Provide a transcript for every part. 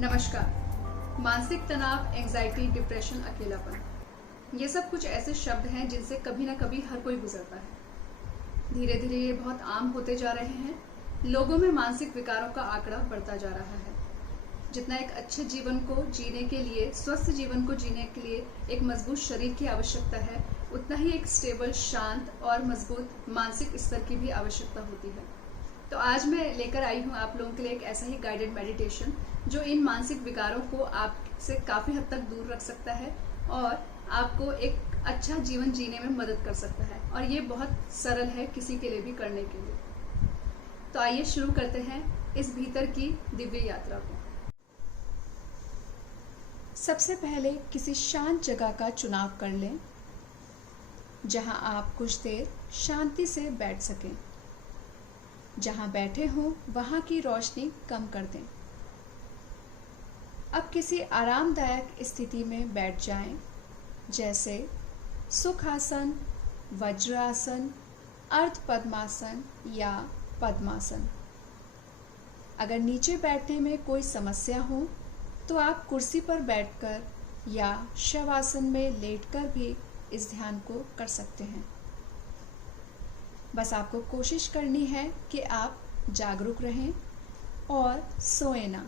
नमस्कार। मानसिक तनाव, एंजाइटी, डिप्रेशन, अकेलापन, ये सब कुछ ऐसे शब्द हैं जिनसे कभी ना कभी हर कोई गुजरता है। धीरे धीरे ये बहुत आम होते जा रहे हैं। लोगों में मानसिक विकारों का आंकड़ा बढ़ता जा रहा है। जितना एक अच्छे जीवन को जीने के लिए, स्वस्थ जीवन को जीने के लिए एक मजबूत शरीर की आवश्यकता है, उतना ही एक स्टेबल, शांत और मजबूत मानसिक स्तर की भी आवश्यकता होती है। तो आज मैं लेकर आई हूँ आप लोगों के लिए एक ऐसा ही गाइडेड मेडिटेशन जो इन मानसिक विकारों को आपसे काफ़ी हद तक दूर रख सकता है और आपको एक अच्छा जीवन जीने में मदद कर सकता है। और ये बहुत सरल है किसी के लिए भी करने के लिए। तो आइए शुरू करते हैं इस भीतर की दिव्य यात्रा को। सबसे पहले किसी शांत जगह का चुनाव कर लें जहां आप कुछ देर शांति से बैठ सकें। जहां बैठे हों वहां की रोशनी कम कर दें। अब किसी आरामदायक स्थिति में बैठ जाएं, जैसे सुखासन, वज्रासन, अर्ध पद्मासन या पद्मासन। अगर नीचे बैठने में कोई समस्या हो तो आप कुर्सी पर बैठकर या शवासन में लेटकर भी इस ध्यान को कर सकते हैं। बस आपको कोशिश करनी है कि आप जागरूक रहें और सोएं ना।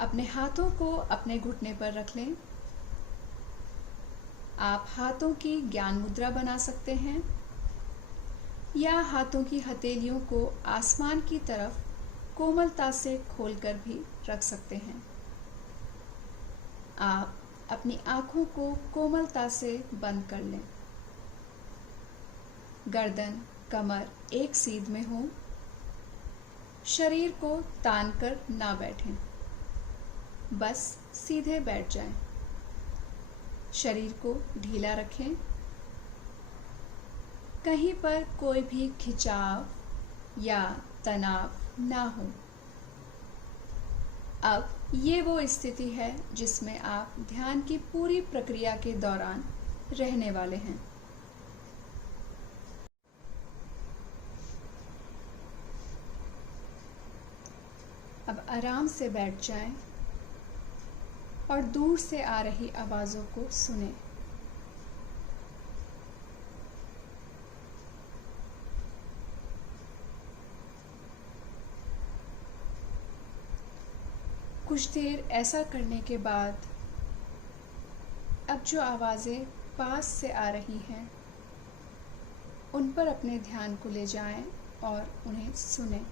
अपने हाथों को अपने घुटने पर रख लें। आप हाथों की ज्ञान मुद्रा बना सकते हैं या हाथों की हथेलियों को आसमान की तरफ कोमलता से खोलकर भी रख सकते हैं। आप अपनी आंखों को कोमलता से बंद कर लें। गर्दन, कमर एक सीध में हो। शरीर को तान कर ना बैठें, बस सीधे बैठ जाएं। शरीर को ढीला रखें। कहीं पर कोई भी खिंचाव या तनाव ना हो। अब ये वो स्थिति है जिसमें आप ध्यान की पूरी प्रक्रिया के दौरान रहने वाले हैं। अब आराम से बैठ जाएं और दूर से आ रही आवाज़ों को सुनें। कुछ देर ऐसा करने के बाद अब जो आवाज़ें पास से आ रही हैं उन पर अपने ध्यान को ले जाएं और उन्हें सुनें।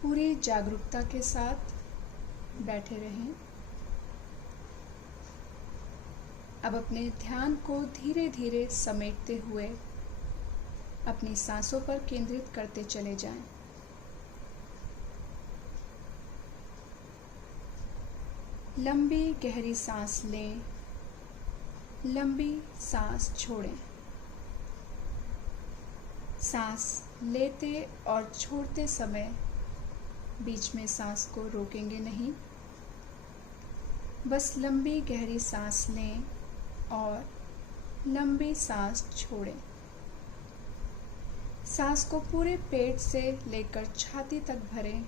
पूरी जागरूकता के साथ बैठे रहें। अब अपने ध्यान को धीरे धीरे समेटते हुए अपनी सांसों पर केंद्रित करते चले जाएं। लंबी गहरी सांस लें, लंबी सांस छोड़ें। सांस लेते और छोड़ते समय बीच में सांस को रोकेंगे नहीं। बस लंबी गहरी सांस लें और लंबी सांस छोड़ें। सांस को पूरे पेट से लेकर छाती तक भरें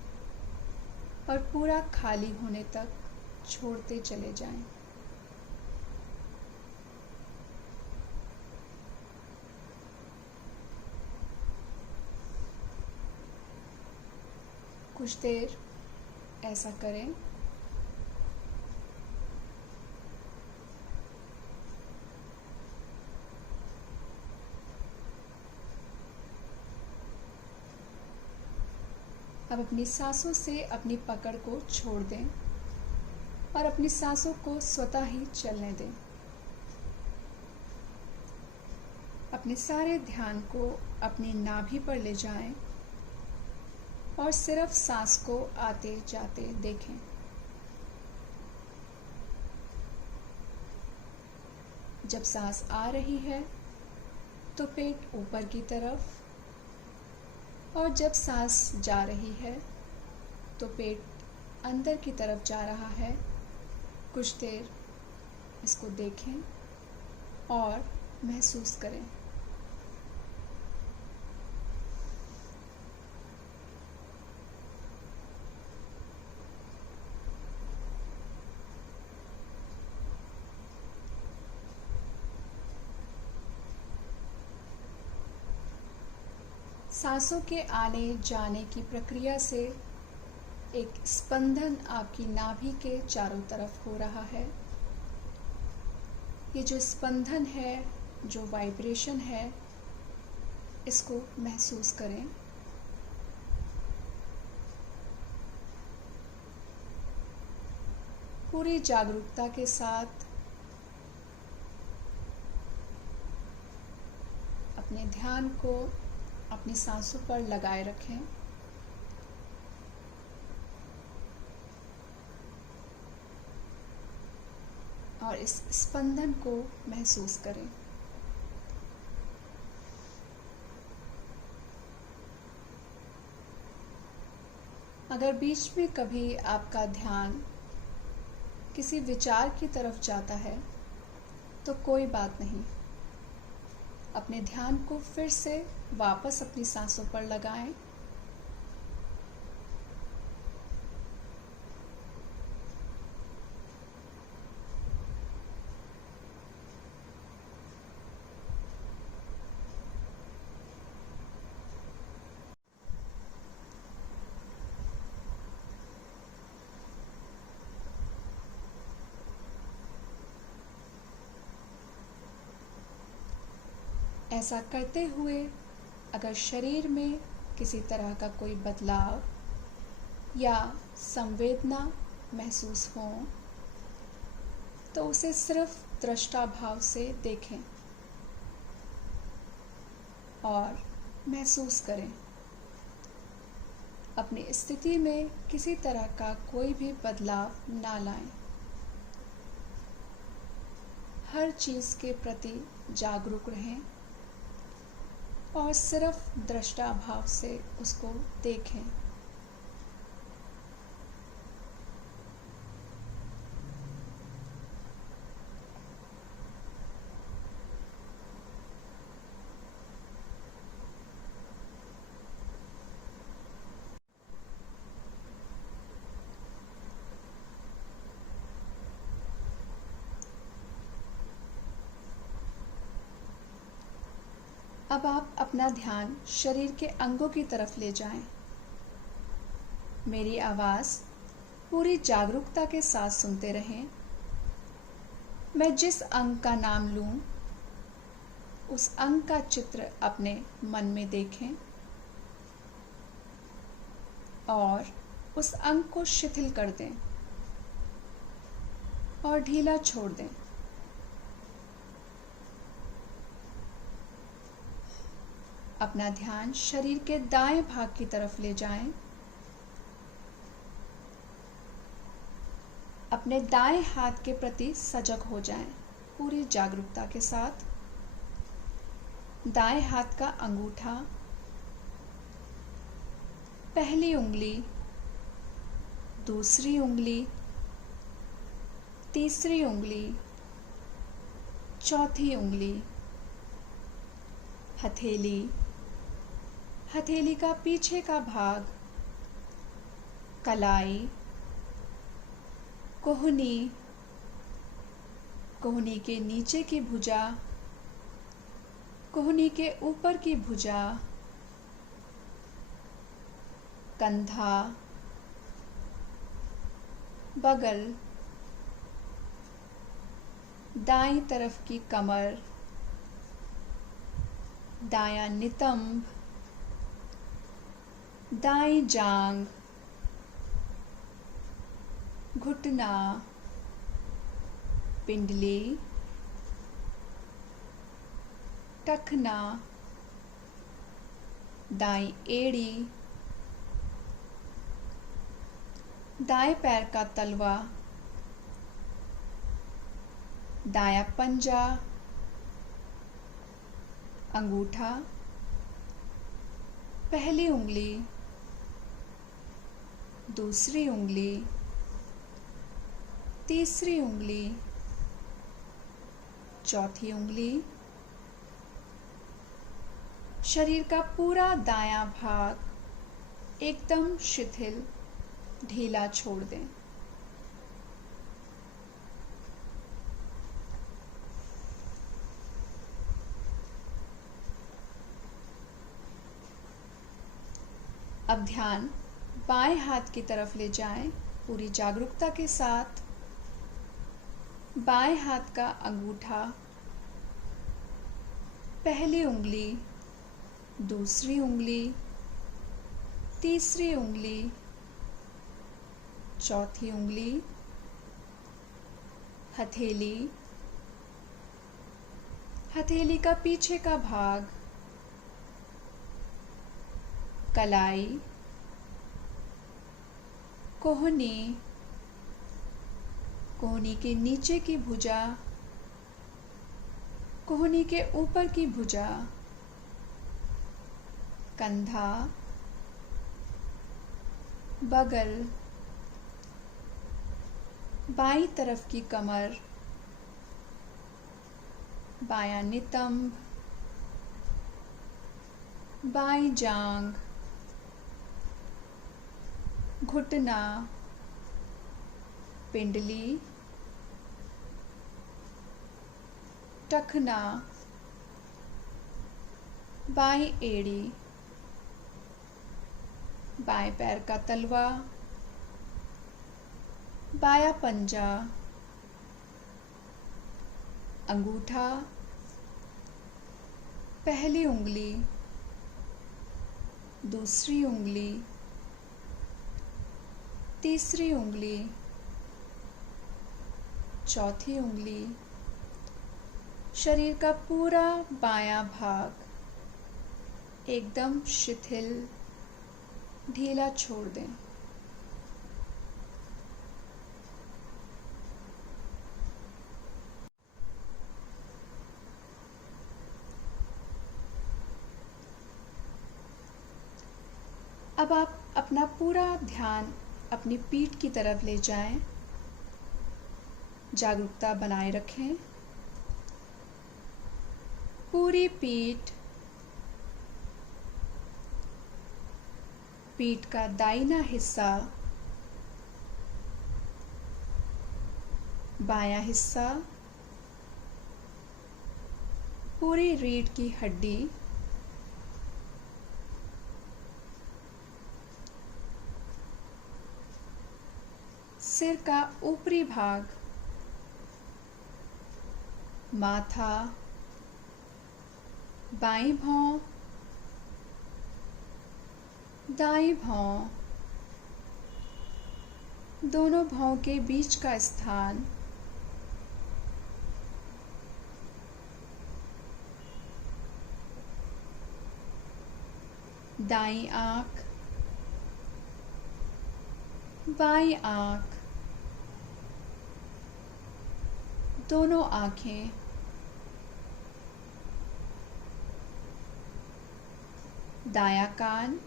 और पूरा खाली होने तक छोड़ते चले जाएं। कुछ देर ऐसा करें। अब अपनी सांसों से अपनी पकड़ को छोड़ दें और अपनी सांसों को स्वतः ही चलने दें। अपने सारे ध्यान को अपनी नाभि पर ले जाएं और सिर्फ सांस को आते जाते देखें। जब सांस आ रही है तो पेट ऊपर की तरफ, और जब सांस जा रही है तो पेट अंदर की तरफ जा रहा है कुछ देर इसको देखें और महसूस करें। सांसों के आने जाने की प्रक्रिया से एक स्पंदन आपकी नाभि के चारों तरफ हो रहा है। ये जो स्पंदन है, जो वाइब्रेशन है, इसको महसूस करें। पूरी जागरूकता के साथ अपने ध्यान को अपनी सांसों पर लगाए रखें। और इस स्पंदन को महसूस करें। अगर बीच में कभी आपका ध्यान किसी विचार की तरफ जाता है तो कोई बात नहीं, अपने ध्यान को फिर से वापस अपनी सांसों पर लगाएं। ऐसा करते हुए अगर शरीर में किसी तरह का कोई बदलाव या संवेदना महसूस हो तो उसे सिर्फ दृष्टा भाव से देखें और महसूस करें। अपनी स्थिति में किसी तरह का कोई भी बदलाव ना लाएं। हर चीज़ के प्रति जागरूक रहें और सिर्फ दृष्टा भाव से उसको देखें। अब आप अपना ध्यान शरीर के अंगों की तरफ ले जाएं। मेरी आवाज़ पूरी जागरूकता के साथ सुनते रहें। मैं जिस अंग का नाम लूं, उस अंग का चित्र अपने मन में देखें और उस अंग को शिथिल कर दें और ढीला छोड़ दें। अपना ध्यान शरीर के दाएं भाग की तरफ ले जाएं। अपने दाएं हाथ के प्रति सजग हो जाएं पूरी जागरूकता के साथ। दाएं हाथ का अंगूठा, पहली उंगली, दूसरी उंगली, तीसरी उंगली, चौथी उंगली, हथेली, हथेली का पीछे का भाग, कलाई, कोहनी, कोहनी के नीचे की भुजा, कोहनी के ऊपर की भुजा, कंधा, बगल, दाईं तरफ की कमर, दायां नितंब, दाईं जांग, घुटना, पिंडली, टखना, दाईं एड़ी, दाएं पैर का तलवा, दायां पंजा, अंगूठा, पहली उंगली, दूसरी उंगली, तीसरी उंगली, चौथी उंगली। शरीर का पूरा दायां भाग एकदम शिथिल, ढीला छोड़ दें। अब ध्यान बाएं हाथ की तरफ ले जाएं, पूरी जागरूकता के साथ। बाएं हाथ का अंगूठा, पहली उंगली, दूसरी उंगली, तीसरी उंगली, चौथी उंगली, हथेली, हथेली का पीछे का भाग, कलाई, कोहनी, कोहनी के नीचे की भुजा, कोहनी के ऊपर की भुजा, कंधा, बगल, बाईं तरफ की कमर, बायां नितंब, बाईं जांघ, घुटना, पिंडली, टखना, बाईं एड़ी, बाएं पैर का तलवा, बायां पंजा, अंगूठा, पहली उंगली, दूसरी उंगली, तीसरी उंगली, चौथी उंगली। शरीर का पूरा बायां भाग एकदम शिथिल, ढीला छोड़ दें। अब आप अपना पूरा ध्यान अपनी पीठ की तरफ ले जाएं, जागरूकता बनाए रखें। पूरी पीठ, पीठ का दाहिना हिस्सा, बायां हिस्सा, पूरी रीढ़ की हड्डी, सिर का ऊपरी भाग, माथा, बाईं भौं, दाईं भौं, दोनों भौं के बीच का स्थान, दाईं आंख, बाईं आंख, दोनों आंखें, दायां कान,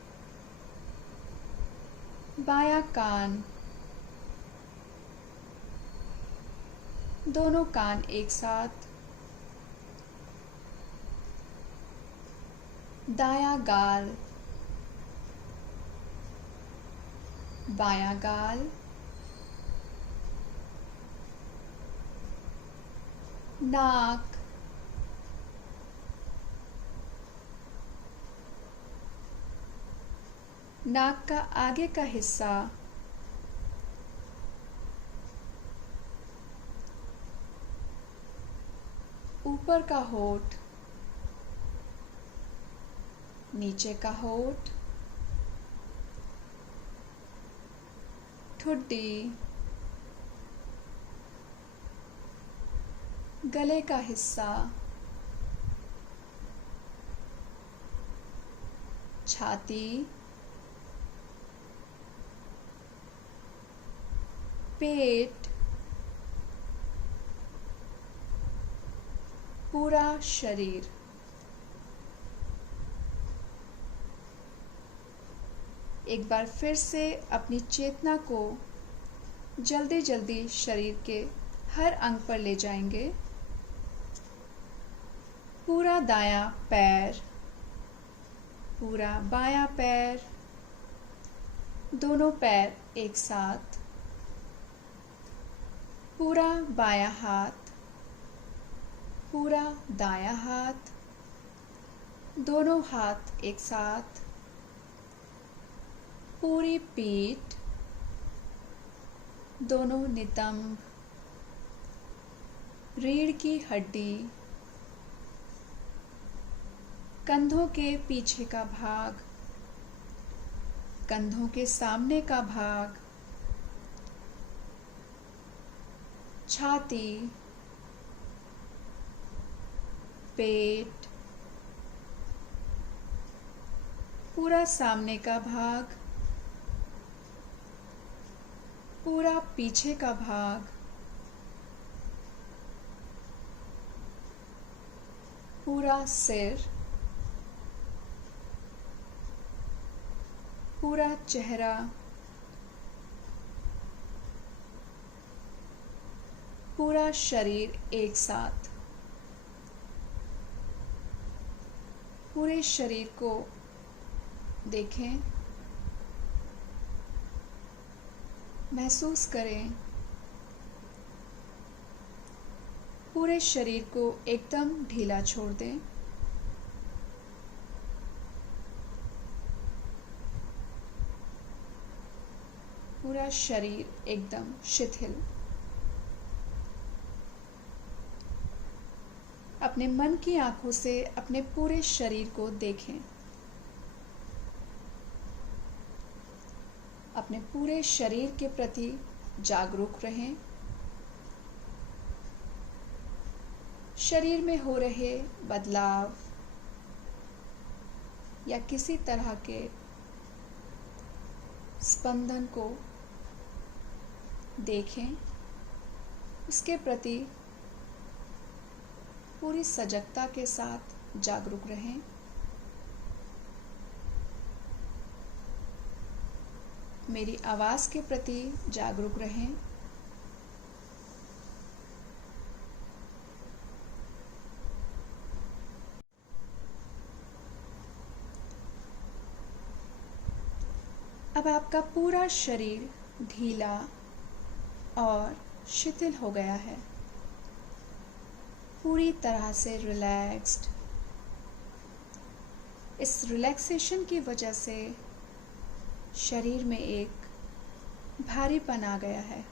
बायां कान, दोनों कान एक साथ, दायां गाल, बायां गाल, नाक, नाक का आगे का हिस्सा, ऊपर का होठ, नीचे का होठ, ठुड्डी, गले का हिस्सा, छाती, पेट, पूरा शरीर। एक बार फिर से अपनी चेतना को जल्दी जल्दी शरीर के हर अंग पर ले जाएंगे। पूरा दायां पैर, पूरा बायां पैर, दोनों पैर एक साथ, पूरा बायां हाथ, पूरा दायां हाथ, दोनों हाथ एक साथ, पूरी पीठ, दोनों नितंब, रीढ़ की हड्डी, कंधों के पीछे का भाग, कंधों के सामने का भाग, छाती, पेट, पूरा सामने का भाग, पूरा पीछे का भाग, पूरा सिर, पूरा चेहरा, पूरा शरीर एक साथ। पूरे शरीर को देखें, महसूस करें। पूरे शरीर को एकदम ढीला छोड़ दें। पूरा शरीर एकदम शिथिल। अपने मन की आंखों से अपने पूरे शरीर को देखें। अपने पूरे शरीर के प्रति जागरूक रहें। शरीर में हो रहे बदलाव या किसी तरह के स्पंदन को देखें, उसके प्रति पूरी सजगता के साथ जागरूक रहें। मेरी आवाज़ के प्रति जागरूक रहें। अब आपका पूरा शरीर ढीला और शिथिल हो गया है, पूरी तरह से रिलैक्स्ड। इस रिलैक्सेशन की वजह से शरीर में एक भारीपन आ गया है,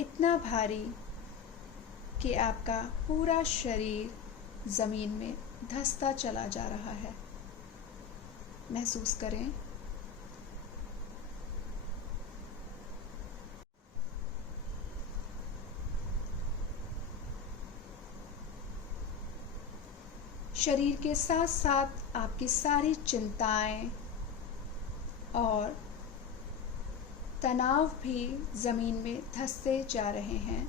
इतना भारी कि आपका पूरा शरीर ज़मीन में धंसता चला जा रहा है। महसूस करें। शरीर के साथ साथ आपकी सारी चिंताएं और तनाव भी ज़मीन में धंसते जा रहे हैं।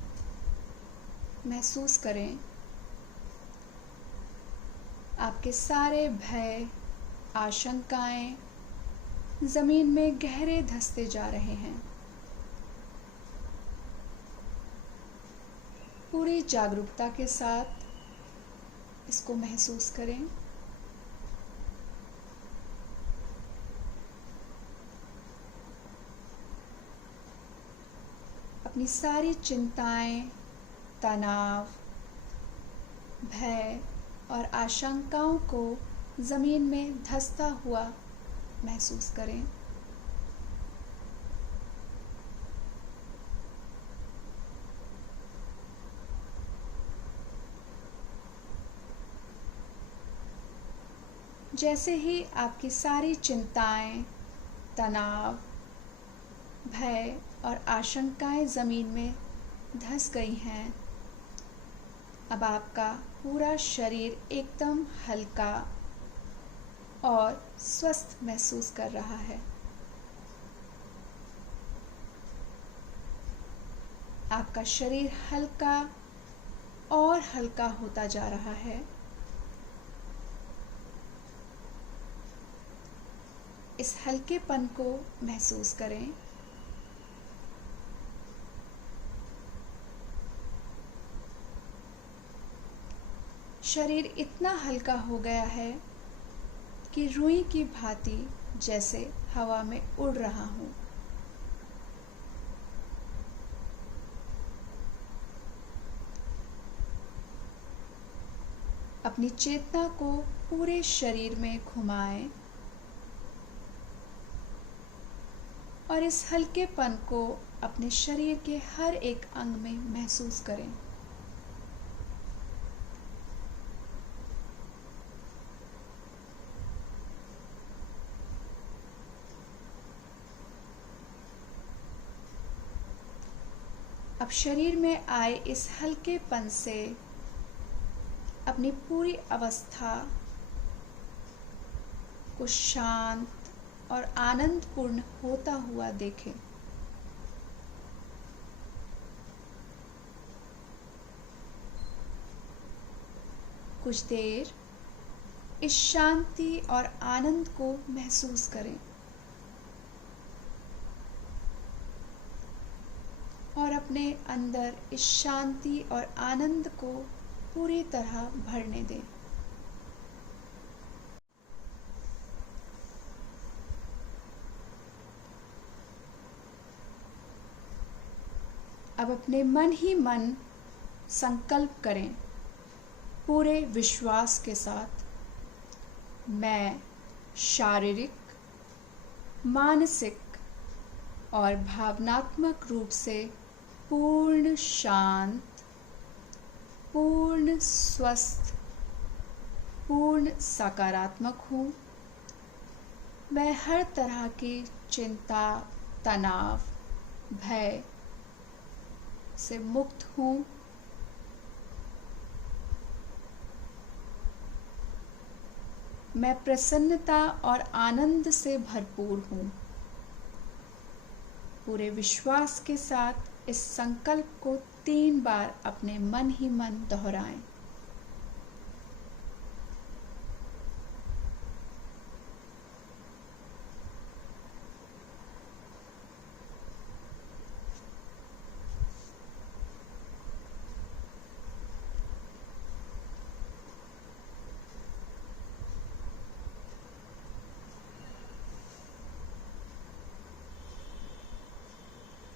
महसूस करें। आपके सारे भय, आशंकाएं ज़मीन में गहरे धंसते जा रहे हैं। पूरी जागरूकता के साथ इसको महसूस करें। अपनी सारी चिंताएं, तनाव, भय और आशंकाओं को ज़मीन में धंसता हुआ महसूस करें। जैसे ही आपकी सारी चिंताएं, तनाव, भय और आशंकाएं ज़मीन में धंस गई हैं, अब आपका पूरा शरीर एकदम हल्का और स्वस्थ महसूस कर रहा है। आपका शरीर हल्का और हल्का होता जा रहा है। इस हल्केपन को महसूस करें। शरीर इतना हल्का हो गया है कि रुई की भांति जैसे हवा में उड़ रहा हूँ। अपनी चेतना को पूरे शरीर में घुमाएं और इस हल्केपन को अपने शरीर के हर एक अंग में महसूस करें। अब शरीर में आए इस हल्केपन से अपनी पूरी अवस्था को शांत और आनंदपूर्ण होता हुआ देखें। कुछ देर इस शांति और आनंद को महसूस करें और अपने अंदर इस शांति और आनंद को पूरी तरह भरने दें। अब अपने मन ही मन संकल्प करें पूरे विश्वास के साथ, मैं शारीरिक, मानसिक और भावनात्मक रूप से पूर्ण शांत, पूर्ण स्वस्थ, पूर्ण सकारात्मक हूँ। मैं हर तरह की चिंता, तनाव, भय से मुक्त हूँ। मैं प्रसन्नता और आनंद से भरपूर हूँ। पूरे विश्वास के साथ इस संकल्प को 3 बार अपने मन ही मन दोहराएं।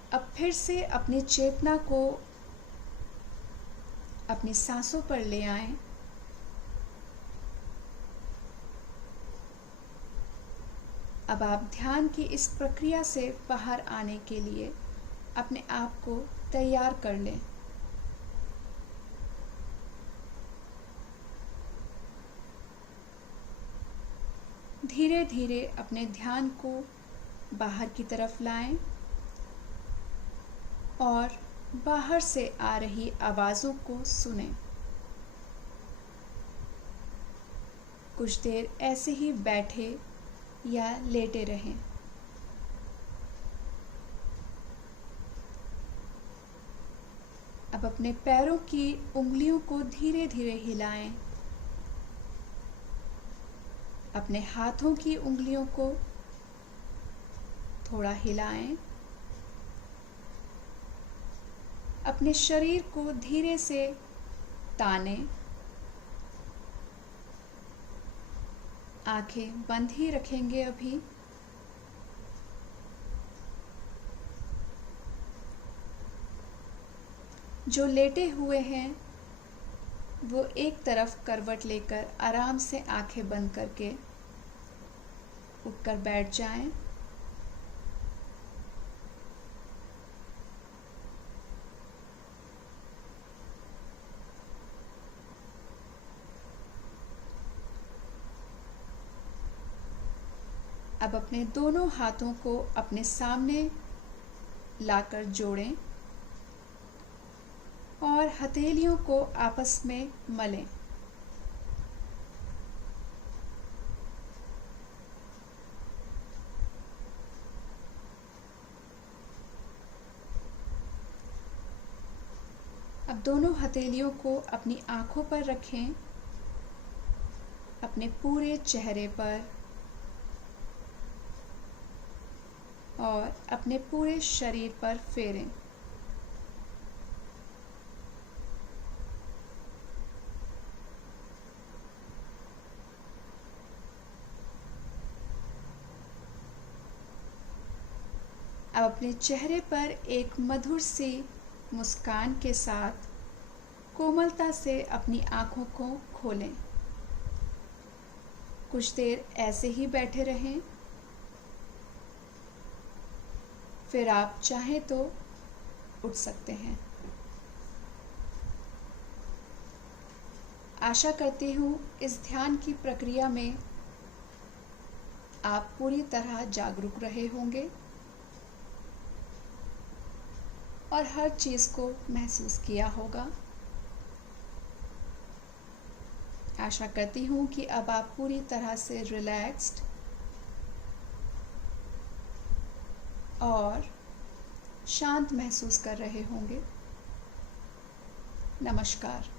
अब फिर से अपनी चेतना को अपनी सांसों पर ले आएं। अब आप ध्यान की इस प्रक्रिया से बाहर आने के लिए अपने आप को तैयार कर लें। धीरे धीरे अपने ध्यान को बाहर की तरफ लाएं और बाहर से आ रही आवाज़ों को सुनें। कुछ देर ऐसे ही बैठे या लेटे रहें। अब अपने पैरों की उंगलियों को धीरे धीरे हिलाएं। अपने हाथों की उंगलियों को थोड़ा हिलाएं। अपने शरीर को धीरे से तानें। आंखें बंद ही रखेंगे अभी। जो लेटे हुए हैं वो एक तरफ करवट लेकर आराम से आंखें बंद करके उठकर बैठ जाएं। अब अपने दोनों हाथों को अपने सामने लाकर जोड़ें और हथेलियों को आपस में मलें। अब दोनों हथेलियों को अपनी आंखों पर रखें, अपने पूरे चेहरे पर और अपने पूरे शरीर पर फेरें। अब अपने चेहरे पर एक मधुर सी मुस्कान के साथ कोमलता से अपनी आँखों को खोलें। कुछ देर ऐसे ही बैठे रहें, फिर आप चाहें तो उठ सकते हैं। आशा करती हूँ इस ध्यान की प्रक्रिया में आप पूरी तरह जागरूक रहे होंगे और हर चीज़ को महसूस किया होगा। आशा करती हूँ कि अब आप पूरी तरह से रिलैक्स्ड और शांत महसूस कर रहे होंगे। नमस्कार।